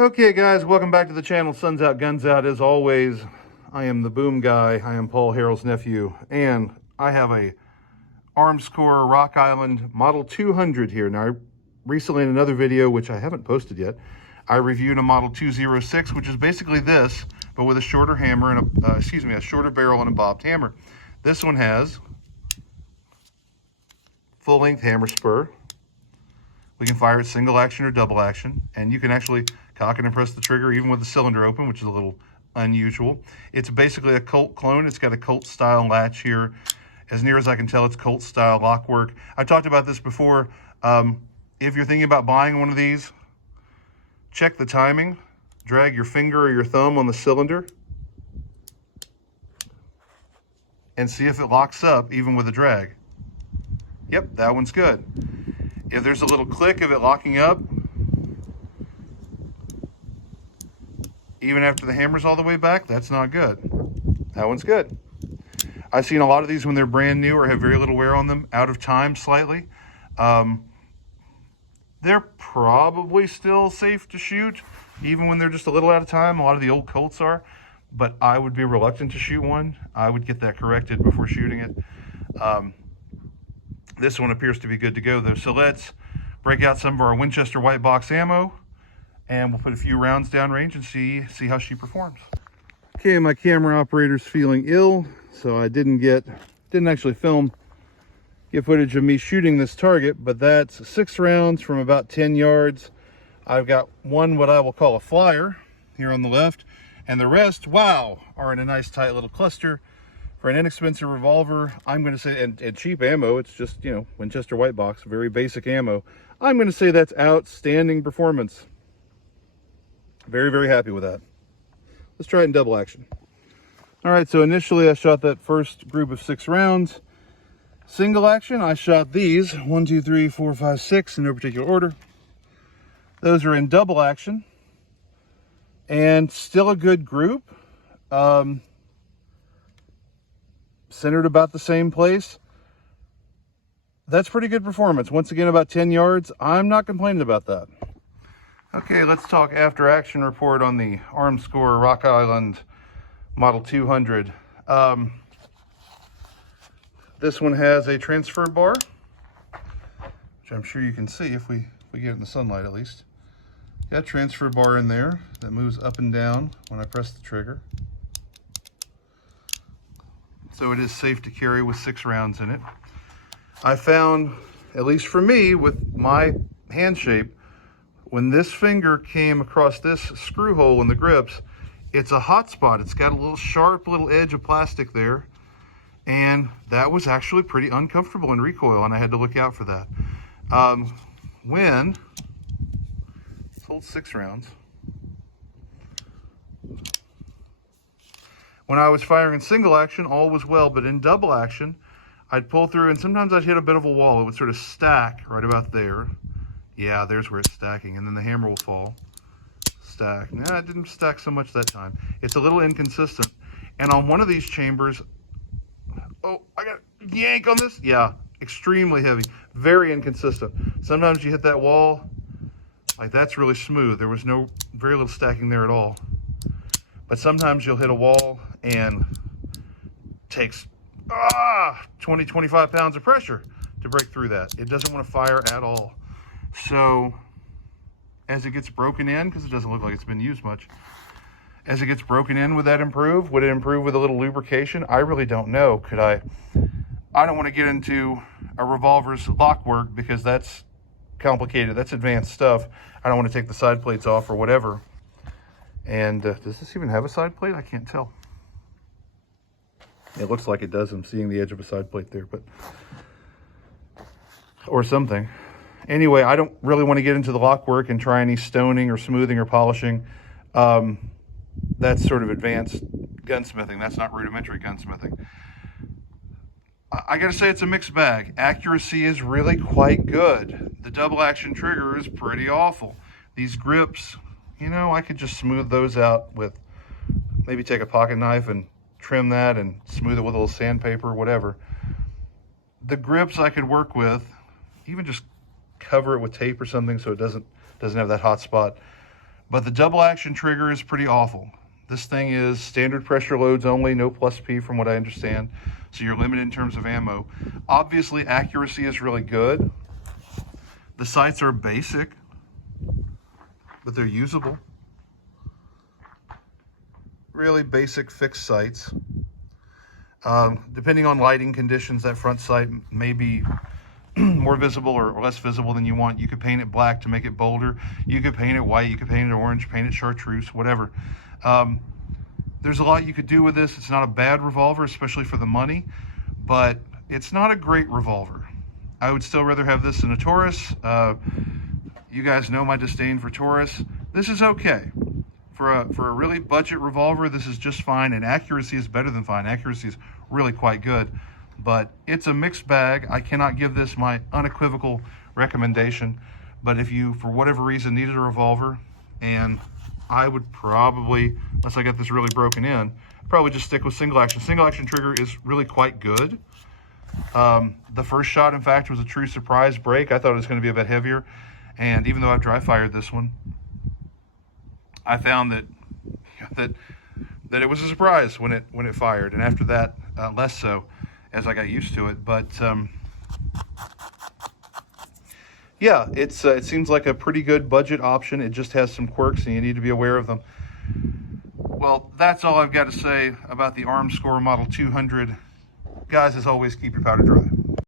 Okay guys, welcome back to the channel. Sun's out, guns out. As always, I am the boom guy. I am Paul Harrell's nephew, and I have a Armscor Rock Island Model 200 here. Now, recently in another video, which I haven't posted yet, I reviewed a Model 206, which is basically this, but with a shorter hammer and a shorter barrel and a bobbed hammer. This one has full-length hammer spur. We can fire it single action or double action, and you can actually cock it and press the trigger even with the cylinder open, which is a little unusual. It's basically a Colt clone. It's got a Colt style latch here. As near as I can tell, it's Colt style lock work. I talked about this before. If you're thinking about buying one of these, check the timing. Drag your finger or your thumb on the cylinder and see if it locks up even with a drag. Yep, that one's good. If there's a little click of it locking up, even after the hammer's all the way back, that's not good. That one's good. I've seen a lot of these when they're brand new or have very little wear on them, out of time slightly. They're probably still safe to shoot, even when they're just a little out of time. A lot of the old Colts are, but I would be reluctant to shoot one. I would get that corrected before shooting it. This one appears to be good to go though. So let's break out some of our Winchester White Box ammo, and we'll put a few rounds downrange and see how she performs. Okay, my camera operator's feeling ill, so I didn't actually get footage of me shooting this target, but that's 6 rounds from about 10 yards. I've got one what I will call a flyer here on the left, and the rest, wow, are in a nice tight little cluster. For an inexpensive revolver, I'm going to say, and cheap ammo, it's just, you know, Winchester White Box, very basic ammo. I'm going to say that's outstanding performance. Very, very happy with that. Let's try it in double action. All right, so initially I shot that first group of 6 rounds. Single action, I shot these, 1, 2, 3, 4, 5, 6 in no particular order. Those are in double action, and still a good group. Centered about the same place. That's pretty good performance. Once again, about 10 yards. I'm not complaining about that. Okay, let's talk after action report on the Armscor Rock Island Model 200. This one has a transfer bar, which I'm sure you can see if we get it in the sunlight at least. Got a transfer bar in there that moves up and down when I press the trigger. So it is safe to carry with 6 rounds in it. I found, at least for me, with my hand shape, when this finger came across this screw hole in the grips, it's a hot spot. It's got a little sharp little edge of plastic there, and that was actually pretty uncomfortable in recoil, and I had to look out for that. Let's hold 6 rounds. When I was firing single action, all was well, but in double action, I'd pull through, and sometimes I'd hit a bit of a wall. It would sort of stack right about there. Yeah, there's where it's stacking, and then the hammer will fall. Stack. Nah, it didn't stack so much that time. It's a little inconsistent. And on one of these chambers, oh, I got a yank on this. Yeah, extremely heavy, very inconsistent. Sometimes you hit that wall, like that's really smooth. There was very little stacking there at all. But sometimes you'll hit a wall and takes 20, 25 pounds of pressure to break through that. It doesn't want to fire at all. So as it gets broken in, because it doesn't look like it's been used much, as it gets broken in, would that improve? Would it improve with a little lubrication? I really don't know. Could I don't want to get into a revolver's lock work because that's complicated. That's advanced stuff. I don't want to take the side plates off or whatever. And does this even have a side plate? I can't tell. It looks like it does. I'm seeing the edge of a side plate there, but or something. Anyway, I don't really want to get into the lock work and try any stoning or smoothing or polishing. That's sort of advanced gunsmithing. That's not rudimentary gunsmithing. I gotta say, it's a mixed bag. Accuracy is really quite good. The double action trigger is pretty awful. These grips, you know, I could just smooth those out with, maybe take a pocket knife and trim that and smooth it with a little sandpaper or whatever. The grips I could work with, even just cover it with tape or something so it doesn't have that hot spot. But the double action trigger is pretty awful. This thing is standard pressure loads only, no plus P from what I understand. So you're limited in terms of ammo. Obviously, accuracy is really good. The sights are basic, but they're usable. Really basic fixed sights. Depending on lighting conditions, that front sight may be more visible or less visible than you want. You could paint it black to make it bolder. You could paint it white, you could paint it orange, paint it chartreuse, whatever. There's a lot you could do with this. It's not a bad revolver, especially for the money, but it's not a great revolver. I would still rather have this than a Taurus. You guys know my disdain for Taurus. This is okay. For a really budget revolver, this is just fine, and accuracy is better than fine. Accuracy is really quite good, but it's a mixed bag. I cannot give this my unequivocal recommendation, but if you, for whatever reason, needed a revolver, and I would probably, unless I get this really broken in, probably just stick with single action. Single action trigger is really quite good. The first shot, in fact, was a true surprise break. I thought it was going to be a bit heavier, and even though I've dry fired this one, I found that it was a surprise when it fired, and after that, less so as I got used to it. But yeah, it seems like a pretty good budget option. It just has some quirks, and you need to be aware of them. Well, that's all I've got to say about the Armscor Model 200. Guys, as always, keep your powder dry.